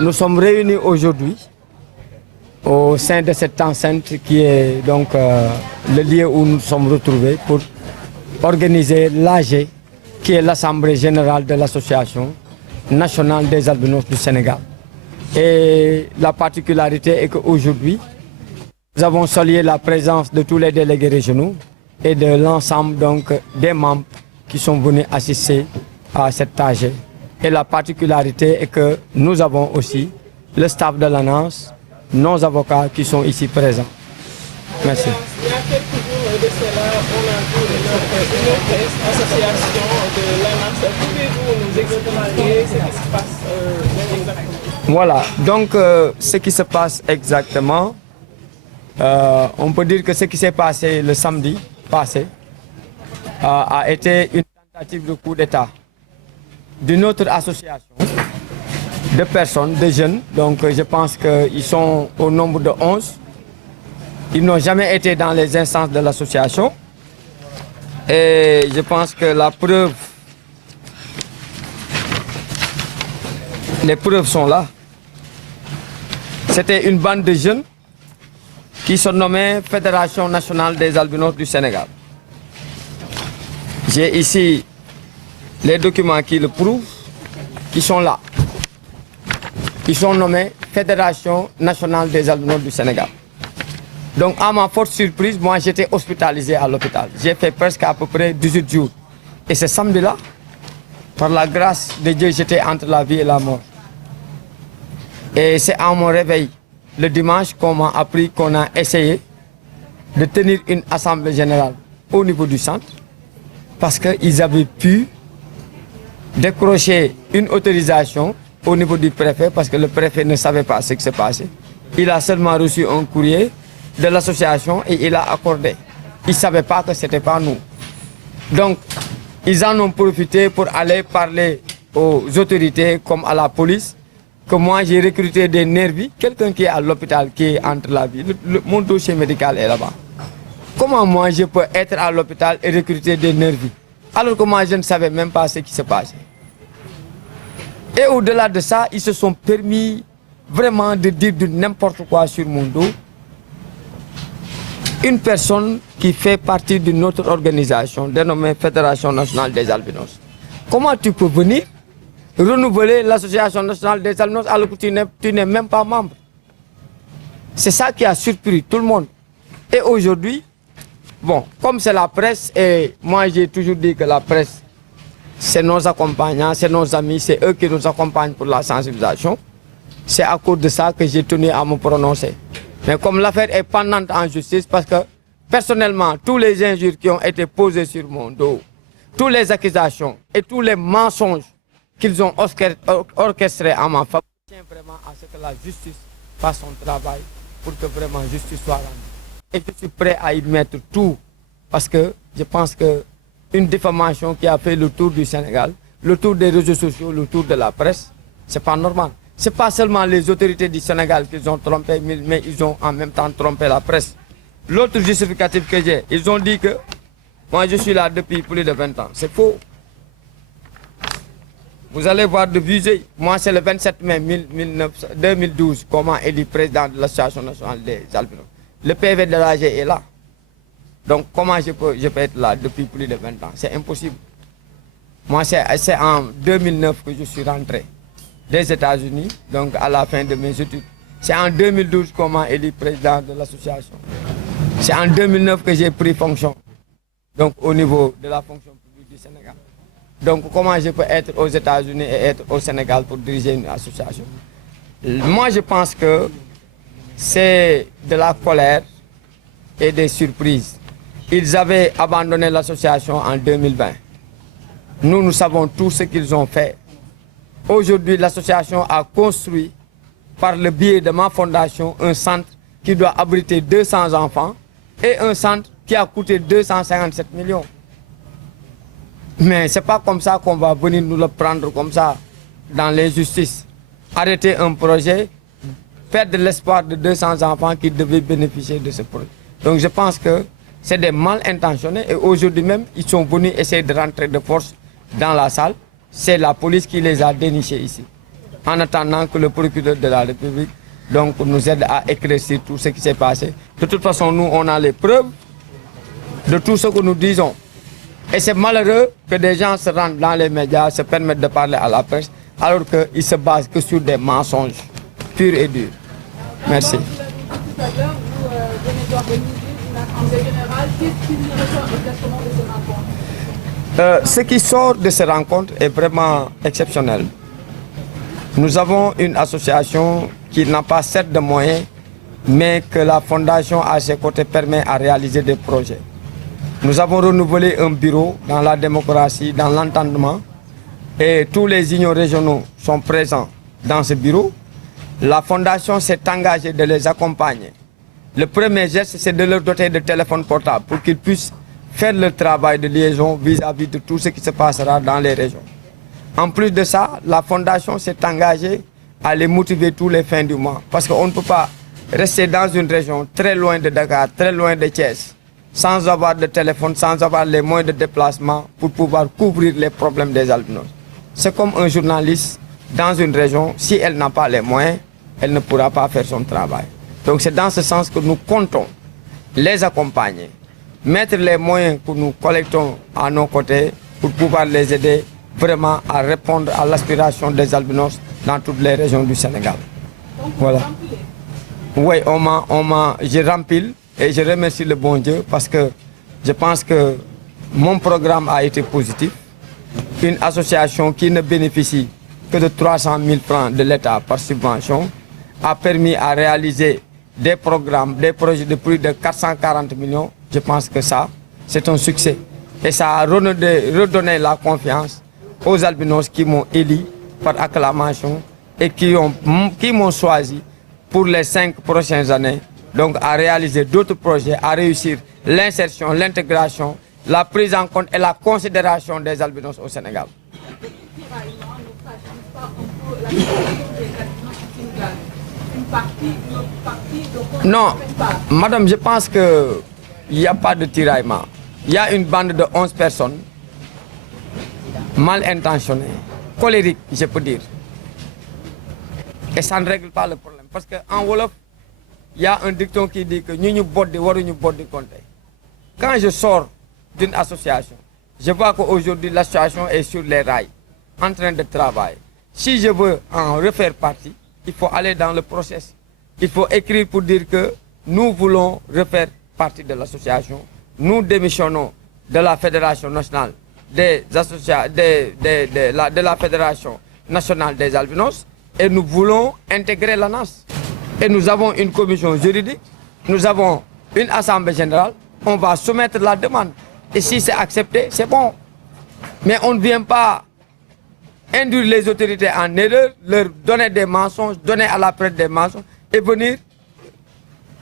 nous sommes réunis aujourd'hui au sein de cette enceinte qui est donc le lieu où nous sommes retrouvés pour organiser l'AG, qui est l'Assemblée générale de l'Association nationale des albinos du Sénégal. Et la particularité est qu'aujourd'hui, nous avons salué la présence de tous les délégués régionaux et de l'ensemble donc des membres qui sont venus assister à cette AG. Et la particularité est que nous avons aussi le staff de l'ANAS, nos avocats qui sont ici présents. Merci. Il y a quelques jours de cela, on a vu une autre association de l'ANAS. Pouvez-vous nous expliquer ce qui se passe exactement? Voilà, donc ce qui se passe exactement, on peut dire que ce qui s'est passé le samedi passé a été une tentative de coup d'État d'une autre association de personnes, de jeunes. Donc je pense qu'ils sont au nombre de 11. Ils n'ont jamais été dans les instances de l'association. Et je pense que les preuves sont là. C'était une bande de jeunes qui se nommait Fédération nationale des albinos du Sénégal. J'ai ici les documents qui le prouvent, qui sont là. Ils sont nommés Fédération nationale des albinos du Sénégal. Donc à ma forte surprise, moi j'étais hospitalisé à l'hôpital. J'ai fait presque à peu près 18 jours. Et ce samedi-là, par la grâce de Dieu, j'étais entre la vie et la mort. Et c'est à mon réveil, le dimanche, qu'on m'a appris qu'on a essayé de tenir une assemblée générale au niveau du centre, parce qu'ils avaient pu décrocher une autorisation au niveau du préfet, parce que le préfet ne savait pas ce qui s'est passé. Il a seulement reçu un courrier de l'association et il a accordé. Il ne savait pas que ce n'était pas nous. Donc, ils en ont profité pour aller parler aux autorités comme à la police, que moi j'ai recruté des nervis, quelqu'un qui est à l'hôpital, qui est entre la vie. Mon dossier médical est là-bas. Comment moi je peux être à l'hôpital et recruter des nervis, alors que moi je ne savais même pas ce qui se passait? Et au-delà de ça, ils se sont permis vraiment de dire de n'importe quoi sur mon dos. Une personne qui fait partie d'une autre organisation dénommée Fédération nationale des albinos. Comment tu peux venir renouveler l'Association nationale des albinos alors que tu n'es même pas membre? C'est ça qui a surpris tout le monde. Et aujourd'hui, bon, comme c'est la presse, et moi j'ai toujours dit que la presse, c'est nos accompagnants, c'est nos amis, c'est eux qui nous accompagnent pour la sensibilisation. C'est à cause de ça que j'ai tenu à me prononcer. Mais comme l'affaire est pendante en justice, parce que personnellement, tous les injures qui ont été posées sur mon dos, toutes les accusations et tous les mensonges qu'ils ont orchestrés à ma faveur, je tiens vraiment à ce que la justice fasse son travail pour que vraiment justice soit rendue. Et je suis prêt à y mettre tout, parce que je pense qu'une diffamation qui a fait le tour du Sénégal, le tour des réseaux sociaux, le tour de la presse, c'est pas normal. Ce n'est pas seulement les autorités du Sénégal qu'ils ont trompé, mais ils ont en même temps trompé la presse. L'autre justificatif que j'ai, ils ont dit que moi je suis là depuis plus de 20 ans. C'est faux. Vous allez voir de viser. Moi c'est le 27 mai 2012 qu'on m'a élu président de l'Association nationale des albinos. Le PV de l'AG est là. Donc comment je peux être là depuis plus de 20 ans? C'est impossible. Moi c'est en 2009 que je suis rentré des États-Unis, donc à la fin de mes études. C'est en 2012 qu'on m'a élu président de l'association. C'est en 2009 que j'ai pris fonction, donc au niveau de la fonction publique du Sénégal. Donc comment je peux être aux États-Unis et être au Sénégal pour diriger une association? Moi je pense que c'est de la colère et des surprises. Ils avaient abandonné l'association en 2020. Nous savons tout ce qu'ils ont fait. Aujourd'hui, l'association a construit, par le biais de ma fondation, un centre qui doit abriter 200 enfants et un centre qui a coûté 257 millions. Mais ce n'est pas comme ça qu'on va venir nous le prendre comme ça dans l'injustice. Arrêter un projet, faire de l'espoir de 200 enfants qui devaient bénéficier de ce projet. Donc je pense que c'est des mal intentionnés et aujourd'hui même, ils sont venus essayer de rentrer de force dans la salle. C'est la police qui les a dénichés ici. en attendant que le procureur de la République donc, nous aide à éclaircir tout ce qui s'est passé. De toute façon, nous, on a les preuves de tout ce que nous disons. Et c'est malheureux que des gens se rendent dans les médias, se permettent de parler à la presse, alors qu'ils se basent que sur des mensonges purs et durs. Merci. Tout à l'heure, vous venez d'organiser une assemblée générale. Qu'est-ce qui ressort exactement de ces rencontres? Ce qui sort de ces rencontres est vraiment exceptionnel. Nous avons une association qui n'a pas certes de moyens, mais que la fondation à ses côtés permet à réaliser des projets. Nous avons renouvelé un bureau dans la démocratie, dans l'entendement, et tous les unions régionaux sont présents dans ce bureau. La fondation s'est engagée de les accompagner. Le premier geste, c'est de leur doter de téléphones portables pour qu'ils puissent faire le travail de liaison vis-à-vis de tout ce qui se passera dans les régions. En plus de ça, la fondation s'est engagée à les motiver tous les fins du mois. Parce qu'on ne peut pas rester dans une région très loin de Dakar, très loin de Thiès, sans avoir de téléphone, sans avoir les moyens de déplacement pour pouvoir couvrir les problèmes des albinos. C'est comme un journaliste dans une région, si elle n'a pas les moyens, elle ne pourra pas faire son travail. Donc c'est dans ce sens que nous comptons les accompagner, mettre les moyens que nous collectons à nos côtés pour pouvoir les aider vraiment à répondre à l'aspiration des albinos dans toutes les régions du Sénégal. Donc, Voilà. Oui, je remplis et je remercie le bon Dieu parce que je pense que mon programme a été positif. Une association qui ne bénéficie que de 300 000 francs de l'État par subvention a permis à réaliser des programmes, des projets de plus de 440 millions. Je pense que ça, c'est un succès. Et ça a redonné la confiance aux albinos qui m'ont élu par acclamation et qui m'ont choisi pour les 5 prochaines années, donc à réaliser d'autres projets, à réussir l'insertion, l'intégration, la prise en compte et la considération des albinos au Sénégal. Non, madame, je pense qu'il n'y a pas de tiraillement. Il y a une bande de 11 personnes mal intentionnées, colériques, je peux dire. Et ça ne règle pas le problème. Parce qu'en Wolof, il y a un dicton qui dit que nous bodi, nous bodi compter. Quand je sors d'une association, je vois qu'aujourd'hui l'association est sur les rails, en train de travailler. Si je veux en refaire partie, il faut aller dans le process. Il faut écrire pour dire que nous voulons refaire partie de l'association. Nous démissionnons de la Fédération nationale de la Fédération nationale des albinos et nous voulons intégrer la NAS. Et nous avons une commission juridique, nous avons une assemblée générale, on va soumettre la demande. Et si c'est accepté, c'est bon. Mais on ne vient pas induire les autorités en erreur, leur donner des mensonges, donner à la presse des mensonges et venir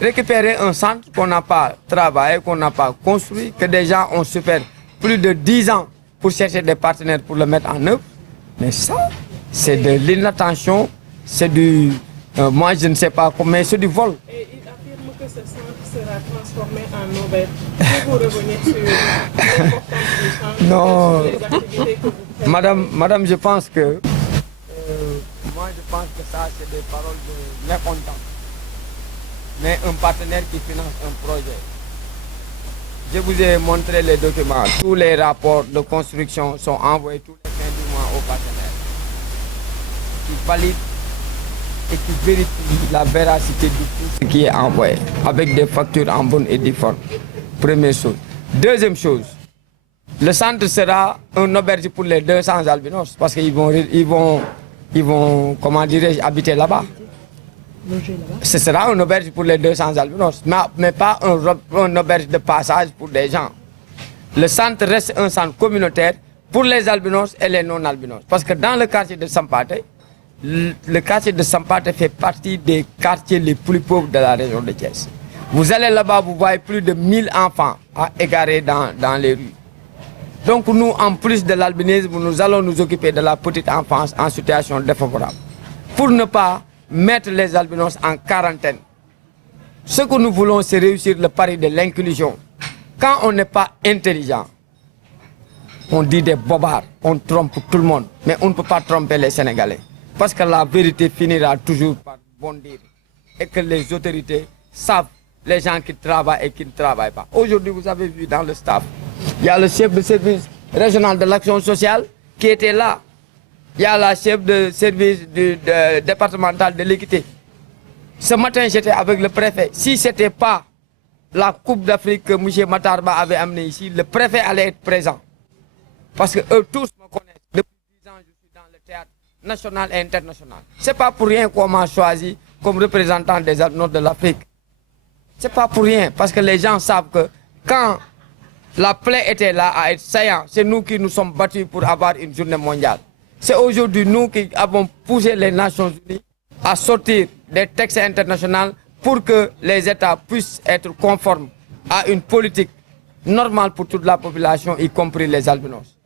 récupérer un centre qu'on n'a pas travaillé, qu'on n'a pas construit, que des gens ont souffert plus de 10 ans pour chercher des partenaires pour le mettre en œuvre. Mais ça, c'est de l'inattention, c'est du... moi, je ne sais pas comment, c'est du vol. Et il affirme que ce centre sera transformé en auberge. Pour vous revenir sur l'importance du centre, Non. les activités que vous faites. Madame, je pense que... moi, je pense que ça, c'est des paroles de mécontents. Mais un partenaire qui finance un projet. Je vous ai montré les documents. Tous les rapports de construction sont envoyés tous les fins du mois aux partenaires. Qui valident et qui vérifient la véracité de tout ce qui est envoyé, avec des factures en bonne et due forme. Première chose. Deuxième chose, le centre sera un auberge pour les 200 albinos, parce qu'ils vont, comment dirais-je, habiter là-bas. Ce sera un auberge pour les 200 albinos, mais pas un auberge de passage pour des gens. Le centre reste un centre communautaire pour les albinos et les non-albinos. Parce que dans le quartier de Sampaté, le quartier de Sampaté fait partie des quartiers les plus pauvres de la région de Thiès. Vous allez là-bas, vous voyez plus de 1000 enfants égarés dans les rues. Donc nous, en plus de l'albinisme, nous allons nous occuper de la petite enfance en situation défavorable. Pour ne pas mettre les albinos en quarantaine. Ce que nous voulons, c'est réussir le pari de l'inclusion. Quand on n'est pas intelligent, on dit des bobards, on trompe tout le monde, mais on ne peut pas tromper les Sénégalais. parce que la vérité finira toujours par bondir et que les autorités savent les gens qui travaillent et qui ne travaillent pas. Aujourd'hui, vous avez vu dans le staff, il y a le chef de service régional de l'action sociale qui était là. Il y a la chef de service départemental de l'équité. Ce matin, j'étais avec le préfet. Si ce n'était pas la Coupe d'Afrique que M. Matarba avait amenée ici, le préfet allait être présent. Parce que eux tous me connaissent. Depuis 10 ans, je suis dans le théâtre national et international. Ce n'est pas pour rien qu'on m'a choisi comme représentant des albinos de l'Afrique. Ce n'est pas pour rien, parce que les gens savent que quand la plaie était là à être saillant, c'est nous qui nous sommes battus pour avoir une journée mondiale. C'est aujourd'hui nous qui avons poussé les Nations Unies à sortir des textes internationaux pour que les États puissent être conformes à une politique normale pour toute la population, y compris les albinos.